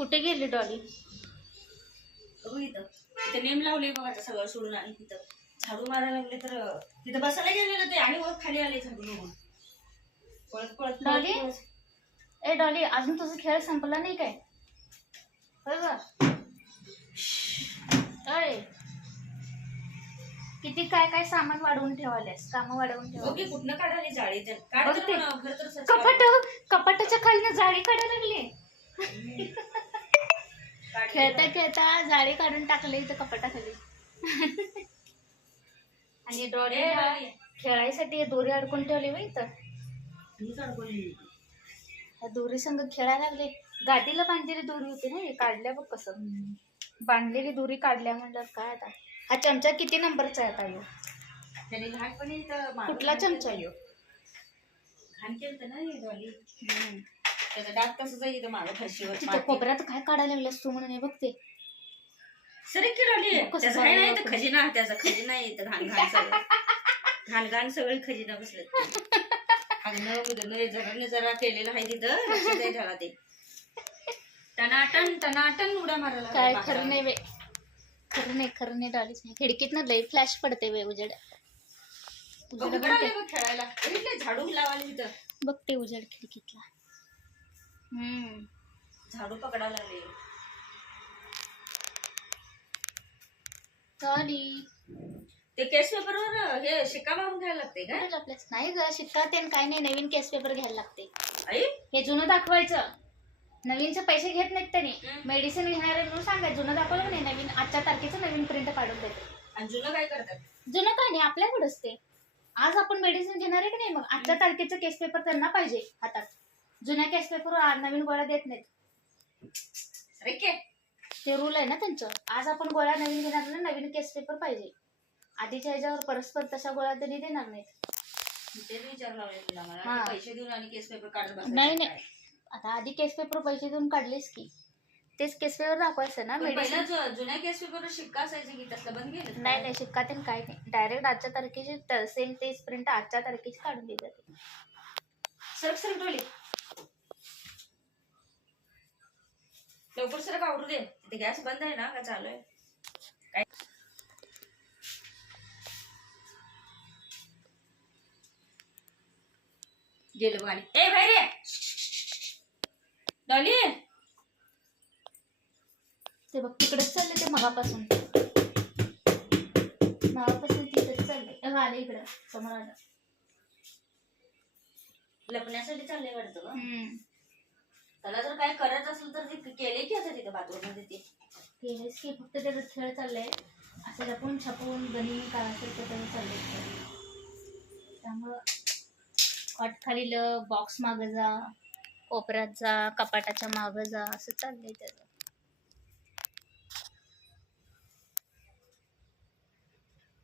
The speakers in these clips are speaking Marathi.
कुठे गेली डॉली? इथं तिथं नेम लावले बघा आता सगळं सोडून आणि तिथं झाडू मारायला लागले तर तिथं बसायला गेलेलं ते आणि वर खाली आले झाडू बघून पळत पळत डॉली ए डॉली, अजून तुझा खेळ संपला नाही काय? अरे किती काय काय सामान वाढवून ठेवालेस, काम वाढवून ठेवाले. कुठनं काढायला जाळी कपाटाच्या खाली जाळी काढायला लागली. खेळता खेळता जाळी काढून टाकले इथं कपाटाखाली. आणि डॉली खेळायसाठी दोरी अडकून ठेवली बाई इथं. दोरी संग खेळायला लागले. गाडीला बांधलेली दोरी होती ना, काढल्या बघ कसं बांधलेली दोरी काढल्या म्हणलं काय. आता हा चमचा किती नंबरचा आहे आता यो? त्याने लहानपणी कुठला चमचा यो? घाण केलं ना हे डॉली. त्याचा डाग तसंच आहे इथं मागं फरशीवर. तिथं कोपऱ्यात काय काढायला लागल्यास तू म्हणून बघते. सरे की डॉली त्याचा आहे ना इथं खजिना. त्याचा खजिना आहे इथं. घाण घाण सगळं घाण घाण सगळी खजिना बसले. जरा जरा केलेलं आहे तिथं. लक्षात आहे त्याला ते टनाटन टनाटन उड्या मारायला. काय खरं नाही बे, खरं नाही डॉलीच नाही. खिडकीतनं लई फ्लॅश पडते बे उजेड. खेळायला झाडू लावायला तिथं बघते उजेड खिडकीतला. झाडू पकडायला लागले. डॉली ते केस पेपरवर हे शिक्का मारून घ्यायला लागते का? नाही ग, शिक्का ते काय नाही. नवीन केस पेपर घ्यायला लागते. हे जुनं दाखवायचं. नवीनचे पैसे घेत नाहीत त्यांनी. मेडिसिन घेणार आहे म्हणून सांगायचं. जुनं दाखवलं नाही, नवीन आजच्या तारखेचं नवीन प्रिंट काढून देते. आणि जुनं काय करतात? जुनं काय नाही, आपल्याकडेच ते. आज आपण मेडिसिन घेणार आहे की नाही, मग आजच्या तारखेचं केस पेपर त्यांना पाहिजे हातात. जुन्या केस पेपर नवीन गोळ्या देत नाहीत. ते रूल आहे ना त्यांचं. आज आपण गोळ्या नवीन घेणार ना, नवीन केस पेपर पाहिजे. आधीच्या ह्याच्यावर परस्पर तशा गोळ्या त्यांनी देणार नाहीत. तेच विचारलं पैसे देऊन आणि केस पेपर काढत नाही. आता आधी केस पेपर पैसे देऊन काढलेस की तेच केस पेपर दाखवायचं ना. मेडिसिन जुन्या केस पेपर शिक्का असायचं की तसलं बंद केलं? नाही शिक्का ते काय नाही. डायरेक्ट आजच्या तारखेची सेम तेच प्रिंट आजच्या तारखेची काढून दिली जाते. सरक डोली लवकर सरक आवडू दे. ते गॅस बंद आहे ना का चालू आहे काय? गेलो गाडी. ए बाहेर ये डॉली. ते बघ तिकडेच चालले ते मगापासून तिकडेच चालले. आले इकडं समोर आलं. लपण्यासाठी चालले वाटतं का? त्याला जर काय करायचं असेल तर ते केले की असं तिथे बाथरूम मध्ये ते केलेस की फक्त त्याचा खेळ चाललाय. असं लपून छपून गणी काढायचं त्याचं चाललंय. त्यामुळं कॉट खाली बॉक्स माग जा, कोपऱ्यात जा, कपाटाच्या माग जा, असं चाललंय त्याचं.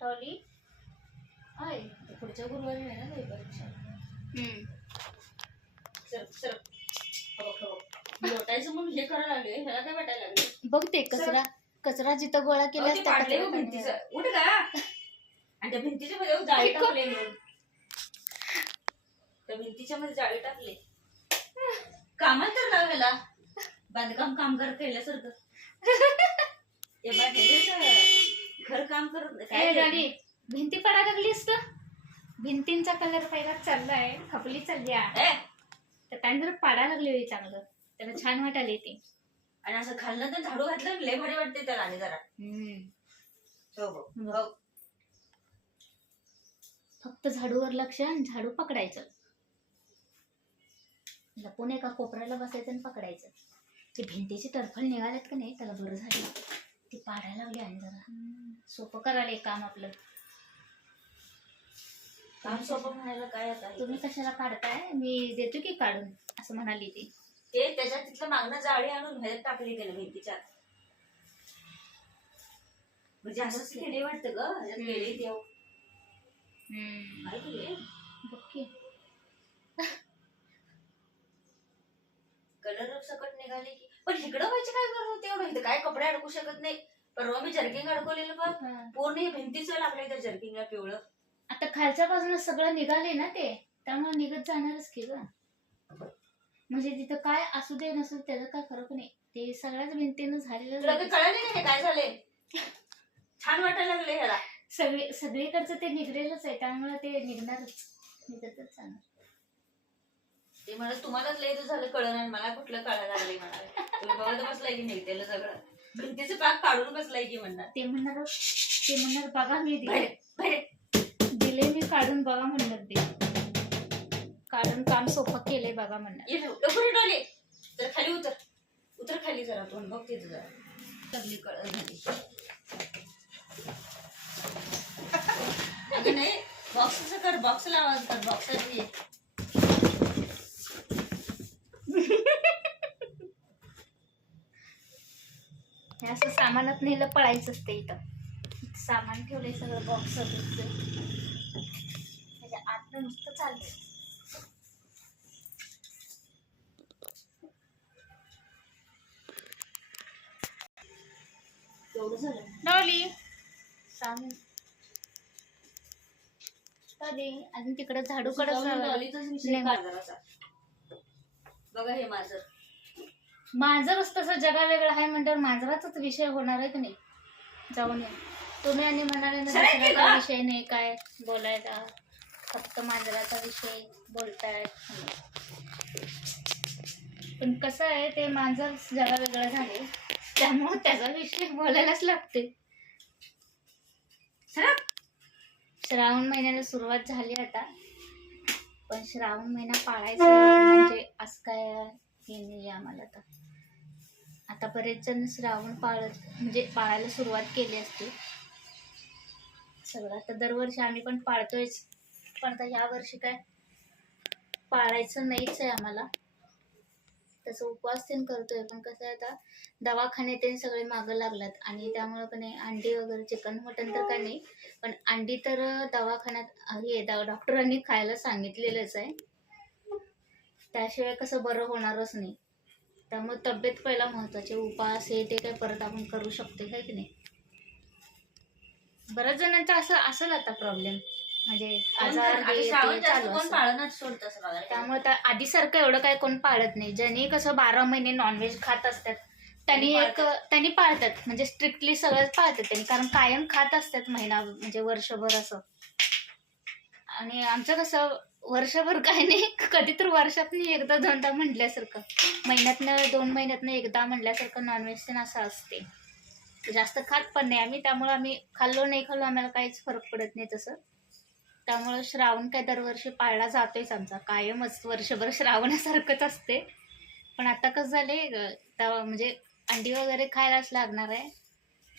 टॉली आहे पुढच्या गुरुवारी आहे ना ते परीक्षा. लोटायचं म्हणून हे करायला लागले. ह्याला काय वाटायला लागले? बघ ते कचरा जिथं गोळा केला उठ का. आणि त्या भिंतीच्या मध्ये जाळी टाकले. त्या भिंतीच्या मध्ये जाळी टाकले. कामाला तर लावलेला बांधकाम कामगार केल्यासारखं. घर काम करत काय. भिंती पडायला लागलीस तर भिंतींचा कलर पहिला चाललाय. खपली चालली आहे तर काही जर पाडायला लागले चांगलं त्याला छान वाटायला येते. आणि असं खाल्लं तर झाडू घातलं लय भारी वाटते त्याला. आणि जरा फक्त झाडूवर लक्ष आणि झाडू पकडायचं. लपून एका कोपऱ्याला बसायचं आणि पकडायचं. ते भिंतीचे टरफल निघालेत का नाही त्याला बरं झाले. ते पाडायला लागले आणि जरा सोपं करायला काम आपलं. काम सोपं म्हणायला काय आता. तुम्ही कशाला काढताय, मी देतो की काढून असं म्हणाली ती. ते त्याच्यात तिथलं मागणं जाळी आणून बाहेर टाकली त्याला भिंतीच्या. म्हणजे असंच केले वाटतं ग. गेले देव कलर सकट निघाले की. पण इकडं व्हायचे काय करत होते एवढं. इथं काय कपडे अडकू शकत नाही. परवा मी जर्किंग अडकवलेलं पण पूर्ण हे भिंतीच लागलंय त्या जर्किंगला पिवळं. आता खालच्या बाजूला सगळं निघाले ना ते, त्यामुळे निघत जाणारच की ग. म्हणजे तिथं काय असू दे नसू दे, त्याचा काय फरक नाही, ते सगळ्याच भिंतीनं झालेलं तुला काही कळलं नाही का काय झालंय? छान वाटायला लागले ह्याला. सगळीकडचं ते निघलेलंच आहे, त्यामुळे ते निघणारच, निघतच जाणार. ते मला तुम्हालाच लय झालं कळलं नाही, मला कुठलं कळायला लागलंय मला. तुम्ही बघत बसलाय की नाही त्याला सगळं भिंतीचं पाक काढून बसलाय की म्हणणार. ते म्हणणार बघा मी दिले मी काढून, बघा म्हणणार ते काढून काम सोपं केलंय बघा म्हणणार. तर खाली उतर खाली जरा तोंड बघ तिथं जरा सगळी कळ झाली. अगं नाही बॉक्सचं कर, बॉक्सला आवाज कर, बॉक्सला हे असं सामानात नेलं पळायचं असते. इथं सामान ठेवलंय सगळं बॉक्स, त्याच्या आतनं नुसतं चाललंय. एवढं झालं डॉली सामान कधी अजून तिकडे झाडू डॉलीचाच विषय बाजाराचा. बघा हे माझं मांजरच तसं जगा वेगळं आहे म्हणल्यावर मांजराचाच विषय होणार आहे की नाही. जाऊन या तुम्ही आणि म्हणाले ना दुसरा काय विषय नाही काय बोलायचा, फक्त मांजराचा विषय बोलताय. पण कसं आहे ते मांजर जगा वेगळं झाले, त्यामुळे त्याचा विषय बोलायलाच लागते. श्रावण महिन्याला सुरुवात झाली आता, पण श्रावण महिना पाळायचा म्हणजे असं काय हे नाही आम्हाला. आता बरेच जण श्रावण म्हणजे पाळायला सुरुवात केली असते सगळं. आता दरवर्षी आम्ही पण पाळतोयच, पण आता ह्या वर्षी काय पाळायचं नाहीच आहे आम्हाला. तसं उपवास ते करतोय, पण कसं आहे आता दवाखाने ते सगळे मागं लागलात, आणि त्यामुळं पण अंडी वगैरे चिकन मटन तर काय नाही, पण अंडी तर दवाखान्यात हे डॉक्टरांनी खायला सांगितलेलंच आहे, त्याशिवाय कसं बरं होणारच नाही. त्यामुळे तब्येत पहिला महत्वाची, उपास हे ते काय परत आपण करू शकतो काय की नाही. बऱ्याच जणांचा असं असेल आता प्रॉब्लेम, म्हणजे आजार त्यामुळे आधी सारखं एवढं काय कोण पाळत नाही. ज्यांनी कसं 12 महिने नॉनव्हेज खात असतात त्यांनी पाळतात, म्हणजे स्ट्रिक्टली सगळंच पाळतात त्यांनी, कारण कायम खात असतात महिना म्हणजे वर्षभर असं. आणि आमचं कसं वर्षभर काय नाही, कधी तर वर्षातून एकदा दोनदा म्हटल्यासारखं, महिन्यातनं 2 महिन्यातनं एकदा म्हटल्यासारखं नॉनव्हेज ते असं असते. जास्त खात पण नाही आम्ही, त्यामुळे आम्ही खाल्लो नाही खाल्लो आम्हाला काहीच फरक पडत नाही तसं. त्यामुळे श्रावण काय दरवर्षी पाळला जातोयच आमचा, कायमच वर्षभर श्रावणासारखंच असते. पण आता कसं झाले म्हणजे अंडी वगैरे खायलाच लागणार आहे,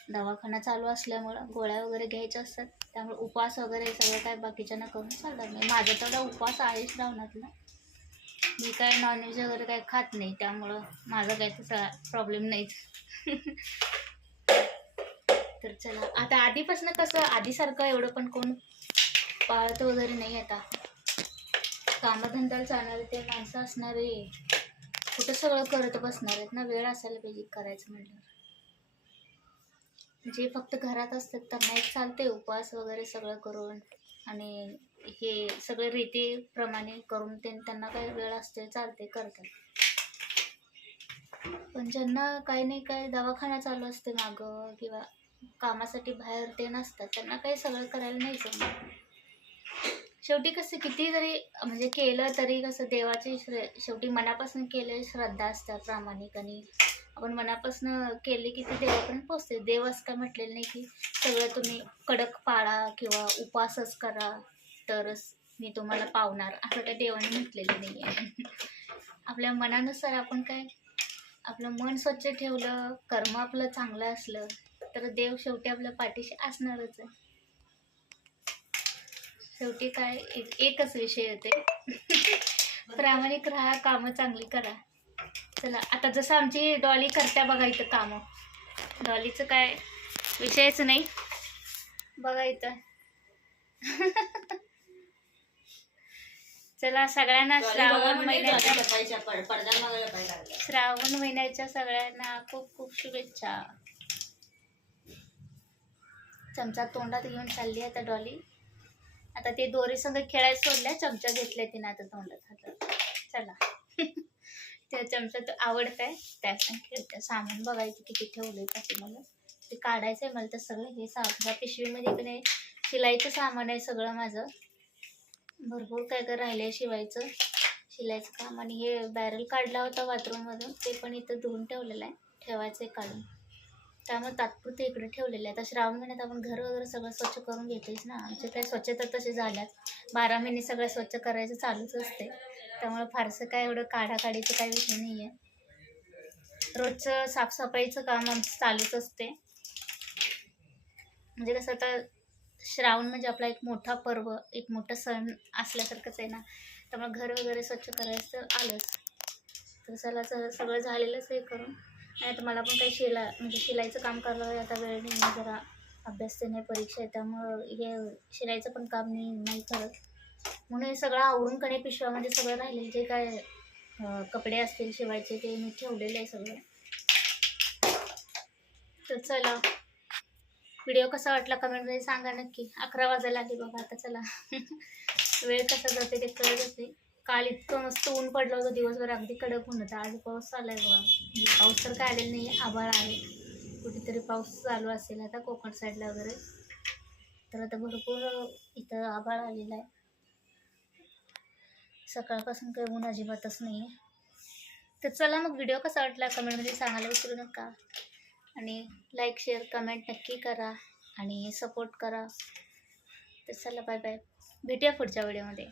दवाखाना चालू असल्यामुळं गोळ्या वगैरे घ्यायच्या असतात, त्यामुळे उपवास वगैरे सगळं काय बाकीच्यांना करून चालणार नाही. माझा तेवढा उपवास आहे श्रावणातला, मी काय नॉनव्हेज वगैरे काय खात नाही, त्यामुळं माझा काही तसा प्रॉब्लेम नाहीच. तर चला आता आधीपासून कसं आधीसारखं एवढं पण कोण पाळत वगैरे नाही. आता कामधंदा चालणारे ते माणसं असणारे कुठं सगळं करत बसणार आहेत ना, वेळ असायला पाहिजे करायचं म्हटलं. जे फक्त घरात असतात त्यांना एक चालते उपवास वगैरे सगळं करून, आणि हे सगळे रीतीप्रमाणे करून त्यांना काही वेळ असते चालते करतात. पण ज्यांना काही नाही काय दवाखाना चालू असते मागं किंवा कामासाठी बाहेर ते नसतात, त्यांना काही सगळं करायला नाही जमत. शेवटी कसं किती जरी म्हणजे केलं तरी कसं देवाची शेवटी मनापासून केले श्रद्धा असतात प्रामाणिक, आणि आपण मनापासून केले की ते देवापर्यंत पोचते. देव असं काय म्हटलेलं नाही की सगळं तुम्ही कडक पाळा किंवा उपवासच करा तरच मी तुम्हाला पावणार, असं काही देवाने म्हटलेलं नाही आहे. आपल्या मनानुसार आपण काय आपलं मन स्वच्छ ठेवलं, कर्म आपलं चांगलं असलं तर देव शेवटी आपल्या पाठीशी असणारच आहे. शेवटी काय एकच विषय होते, प्रामाणिक राहा, कामं चांगली करा. चला आता जसं आमची डॉली करत्या बघा इथं कामं, डॉलीचं काय विषयच नाही बघा इथं. चला सगळ्यांना श्रावण महिन्याच्या सगळ्यांना खूप खूप शुभेच्छा. चमचा तोंडात घेऊन चालली आता डॉली. आता ते दोरी संग खेळायला सोडल्या, चमचा घेतल्या तिने आता तोंडात हातात. चला त्या चमचा तर आवडत आहे, त्या पण खेळते. सामान बघायचं किती ठेवलंय त्याचे मला ते काढायचं आहे मला. तर सगळं हे ह्या पिशवीमध्ये पण आहे शिलाईचं सामान आहे सगळं माझं. भरपूर काय काय राहिलंय शिवायचं, शिलाईचं काम. आणि हे बॅरल काढला होता बाथरूममधून, ते पण इथं धुवून ठेवलेलं आहे, ठेवायचं आहे काढून. त्यामुळे तात्पुरते इकडे ठेवलेले आहे. आता श्रावण महिन्यात आपण घर वगैरे सगळं स्वच्छ करून घेतेच ना. आमचे काही स्वच्छता तसे झाल्यात, 12 महिने सगळं स्वच्छ करायचं चालूच असते. त्यामुळे फारसं काय एवढं काढाकाढीचं काही विषय नाही आहे. रोजचं साफसफाईचं काम आमचं चालूच असते. म्हणजे कसं आता श्रावण म्हणजे आपला एक मोठा पर्व, एक मोठा सण असल्यासारखंच आहे ना. त्यामुळे घर वगैरे स्वच्छ करायचं तर आलंच. तर चला सगळं झालेलंच हे करून. नाही तर मला पण काही शिलाईचं काम करायला आता वेळ नाही, जरा अभ्यास ते नाही, परीक्षा आहे. त्यामुळं हे शिलाईचं पण काम नाही करत. म्हणून हे सगळं आवरून कणे पिशव्यामध्ये सगळं राहिलेलं जे काय कपडे असतील शिवायचे ते मी ठेवलेलं आहे सगळं. तर चला, व्हिडिओ कसा वाटला कमेंटमध्ये सांगा नक्की. 11 वाजायला आली बघा आता. चला वेळ कसा जाते ते कळतच नाही. काल इतकं मस्त ऊन पडलं होतं दिवसभर, अगदी कडक ऊन होतं. आज पाऊस चालू आहे बघा. पाऊस तर काय आलेला नाही, आभाळ आहे. कुठेतरी पाऊस चालू असेल आता कोकण साईडला वगैरे. तर आता भरपूर इथं आभाळ आलेलं आहे. सकाळपासून काही ऊन अजिबातच नाही आहे. तर चला मग, व्हिडिओ कसा वाटला कमेंटमध्ये सांगायला विसरू नका. आणि लाईक शेअर कमेंट नक्की करा आणि सपोर्ट करा. तर चला बाय बाय, भेटूया पुढच्या व्हिडिओमध्ये.